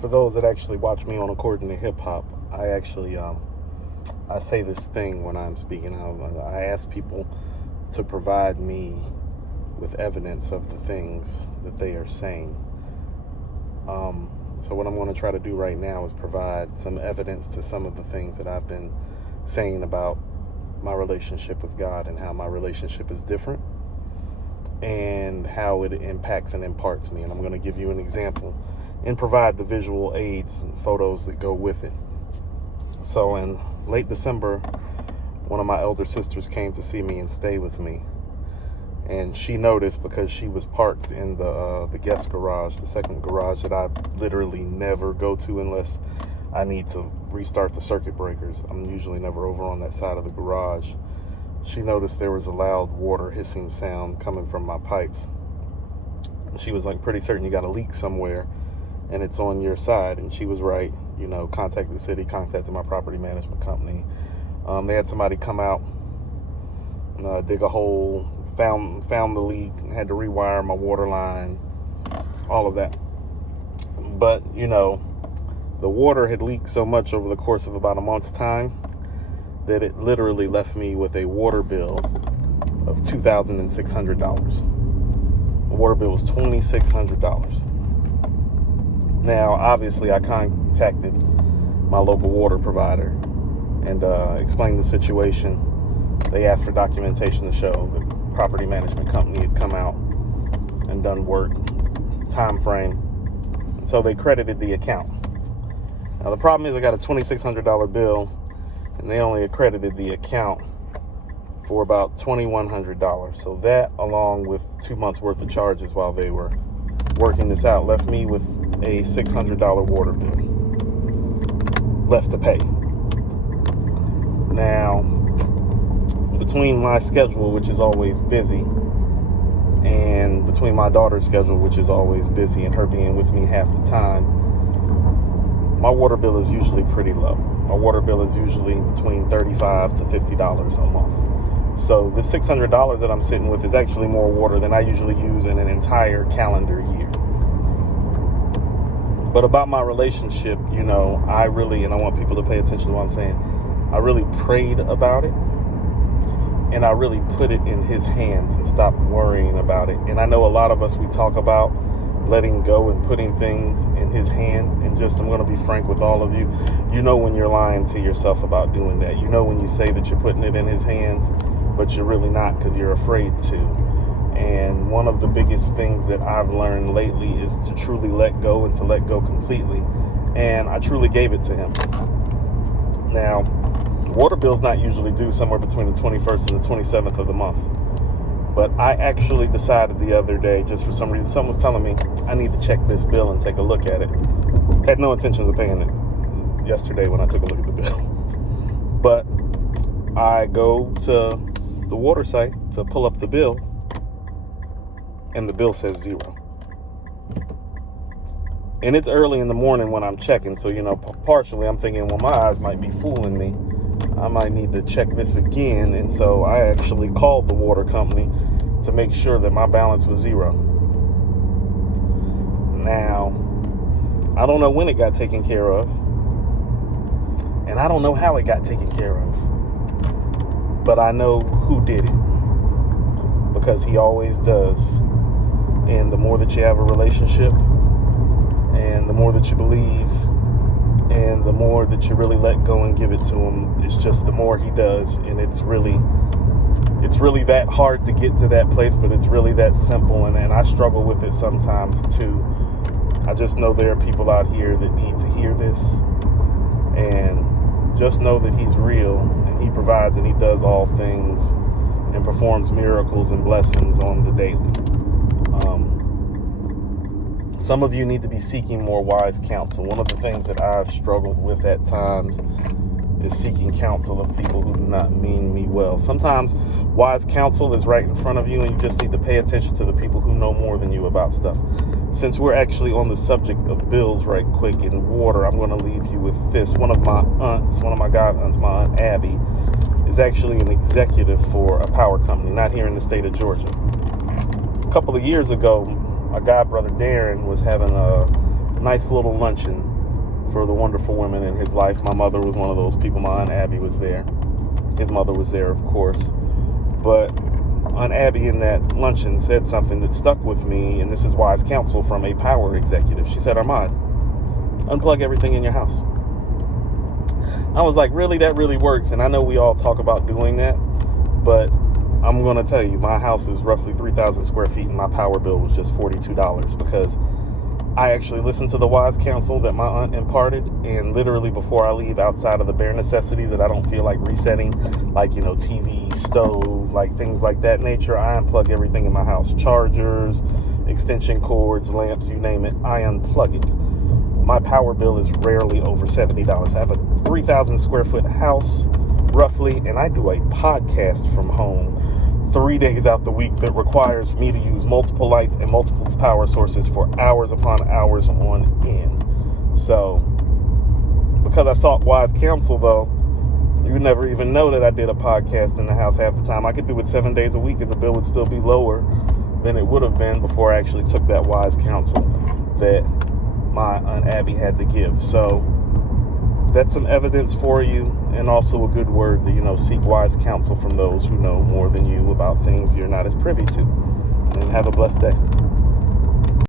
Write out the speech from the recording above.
For those that actually watch me on According to Hip Hop, I actually I say this thing when I'm speaking. I ask people to provide me with evidence of the things that they are saying. So what I'm going to try to do right now is provide some evidence to some of the things that I've been saying about my relationship with God and how my relationship is different and how it impacts and imparts me. And I'm going to give you an example and provide the visual aids and photos that go with it. So in late December, one of my elder sisters came to see me and stay with me. And she noticed, because she was parked in the guest garage, the second garage that I literally never go to unless I need to restart the circuit breakers. I'm usually never over on that side of the garage. She noticed there was a loud water hissing sound coming from my pipes. And she was like, pretty certain you got a leak somewhere and it's on your side. And she was right. Contacted the city, contacted my property management company. They had somebody come out, dig a hole, found the leak, had to rewire my water line, all of that. But, the water had leaked so much over the course of about a month's time that it literally left me with a water bill of $2,600. The water bill was $2,600. Now, obviously, I contacted my local water provider and explained the situation. They asked for documentation to show the property management company had come out and done work, time frame. And so they credited the account. Now, the problem is I got a $2,600 bill, and they only accredited the account for about $2,100. So that, along with 2 months worth of charges while they were working this out, left me with a $600 water bill left to pay. Now, between my schedule, which is always busy, and between my daughter's schedule, which is always busy, and her being with me half the time, my water bill is usually pretty low. My water bill is usually between $35 to $50 a month. So the $600 that I'm sitting with is actually more water than I usually use in an entire calendar year. But about my relationship, I really, and I want people to pay attention to what I'm saying, I really prayed about it. And I really put it in his hands and stopped worrying about it. And I know a lot of us, we talk about letting go and putting things in his hands. And I'm going to be frank with all of you. When you're lying to yourself about doing that. When you say that you're putting it in his hands, but you're really not, because you're afraid to. And one of the biggest things that I've learned lately is to truly let go and to let go completely. And I truly gave it to him. Now, water bill's not usually due somewhere between the 21st and the 27th of the month. But I actually decided the other day, just for some reason, someone was telling me I need to check this bill and take a look at it. Had no intentions of paying it yesterday when I took a look at the bill. But I go to the water site to pull up the bill, and the bill says zero. And it's early in the morning when I'm checking, so, partially I'm thinking, well, my eyes might be fooling me. I might need to check this again. And so I actually called the water company to make sure that my balance was zero. Now, I don't know when it got taken care of, and I don't know how it got taken care of, but I know who did it, because he always does. And the more that you have a relationship, and the more that you believe, and the more that you really let go and give it to him, it's just the more he does. And it's really that hard to get to that place, but it's really that simple. And I struggle with it sometimes too. I just know there are people out here that need to hear this, and just know that he's real, and he provides, and he does all things and performs miracles and blessings on the daily. Some of you need to be seeking more wise counsel. One of the things that I've struggled with at times is seeking counsel of people who do not mean me well. Sometimes wise counsel is right in front of you, and you just need to pay attention to the people who know more than you about stuff. Since we're actually on the subject of bills right quick and water, I'm going to leave you with this. One of my god aunts, my Aunt Abby, is actually an executive for a power company, not here in the state of Georgia. A couple of years ago, my god brother Darren was having a nice little luncheon for the wonderful women in his life. My mother was one of those people. My Aunt Abby was there. His mother was there, of course. But Aunt Abby in that luncheon said something that stuck with me, and this is wise counsel from a power executive. She said, Ahmad, unplug everything in your house. I was like, really? That really works? And I know we all talk about doing that, but I'm going to tell you, my house is roughly 3,000 square feet, and my power bill was just $42 because I actually listened to the wise counsel that my aunt imparted, and literally before I leave, outside of the bare necessities that I don't feel like resetting, like, TV, stove, like things like that nature, I unplug everything in my house. Chargers, extension cords, lamps, you name it, I unplug it. My power bill is rarely over $70. I have a 3,000 square foot house, roughly, and I do a podcast from home 3 days out the week that requires me to use multiple lights and multiple power sources for hours upon hours on end. So, because I sought wise counsel, though, you would never even know that I did a podcast in the house half the time. I could do it 7 days a week and the bill would still be lower than it would have been before I actually took that wise counsel that my Aunt Abby had to give. So, that's some evidence for you, and also a good word to, seek wise counsel from those who know more than you about things you're not as privy to. And have a blessed day.